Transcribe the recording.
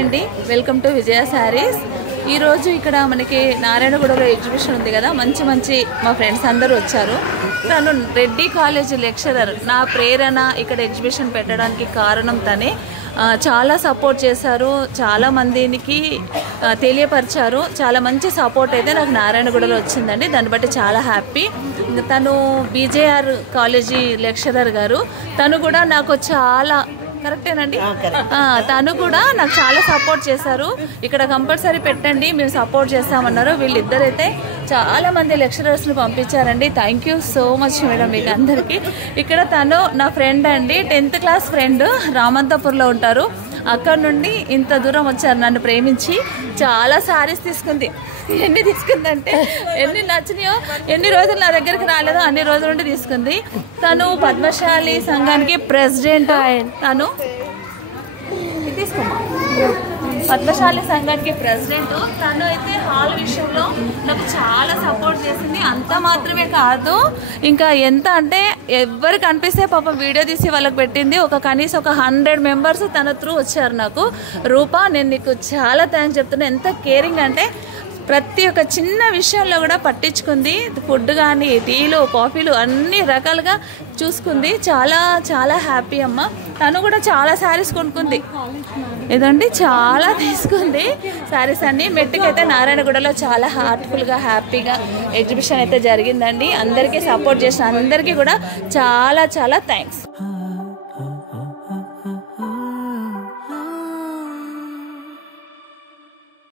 అండి, welcome to విజయ శారీస్. ఈరోజు ఇక్కడ మనకి నారాయణగూడలో ఎగ్జిబిషన్ ఉంది కదా, మంచి మా ఫ్రెండ్స్ అందరూ వచ్చారు. తను రెడ్డి కాలేజ్ లెక్చరర్. నా ప్రేరణ ఇక్కడ ఎగ్జిబిషన్ పెట్టడానికి కారణం తనే. చాలా సపోర్ట్ చేశారు, చాలా మందికి తెలియపరిచారు. చాలా మంచి సపోర్ట్ అయితే నాకు నారాయణగూడలో వచ్చిందండి. దాన్ని బట్టి చాలా హ్యాపీ. తను బీజేఆర్ కాలేజీ లెక్చరర్ గారు. తను కూడా నాకు చాలా కరెక్టేనండి. తను కూడా నాకు చాలా సపోర్ట్ చేశారు. ఇక్కడ కంపల్సరీ పెట్టండి, మేము సపోర్ట్ చేస్తామన్నారు. వీళ్ళిద్దరైతే చాలా మంది లెక్చరర్స్ని పంపించారండి. Thank you so much madam మీకు అందరికీ. ఇక్కడ తను నా ఫ్రెండ్ అండి, 10th క్లాస్ ఫ్రెండ్. రామంతపూర్లో ఉంటారు. అక్కడ నుండి ఇంత దూరం వచ్చారు నన్ను ప్రేమించి. చాలా శారీస్ తీసుకుంది. ఎన్ని తీసుకుందంటే ఎన్ని నచ్చినాయో, ఎన్ని రోజులు నా దగ్గరికి రాలేదో అన్ని రోజుల నుండి తీసుకుంది. తను పద్మశాలి సంఘానికి ప్రెసిడెంట్. తను తీసుకోమా పద్మశాలి సంఘానికి ప్రెసిడెంట్. తను అయితే హాల్ విషయంలో నాకు చాలా సపోర్ట్ చేసింది. అంత మాత్రమే కాదు, ఇంకా ఎంత అంటే ఎవరికి అనిపిస్తే పాపం వీడియో తీసి వాళ్ళకి పెట్టింది. కనీసం ఒక 100 మెంబర్స్ తన త్రూ వచ్చారు నాకు. రూపా, నేను నీకు చాలా థ్యాంక్స్ చెప్తున్నా. ఎంత కేరింగ్ అంటే ప్రతి ఒక్క చిన్న విషయంలో కూడా పట్టించుకుంది. ఫుడ్ కానీ, టీలు, కాఫీలు అన్ని రకాలుగా చూసుకుంది. చాలా చాలా హ్యాపీ అమ్మ. తను కూడా చాలా శారీస్ కొనుక్కుంది. ఇదండి, చాలా తీసుకుంది శారీస్ అన్ని. మెట్టుకైతే నారాయణగూడలో చాలా హార్ట్ఫుల్గా హ్యాపీగా ఎగ్జిబిషన్ అయితే జరిగిందండి. అందరికీ సపోర్ట్ చేసిన అందరికీ కూడా చాలా చాలా థ్యాంక్స్.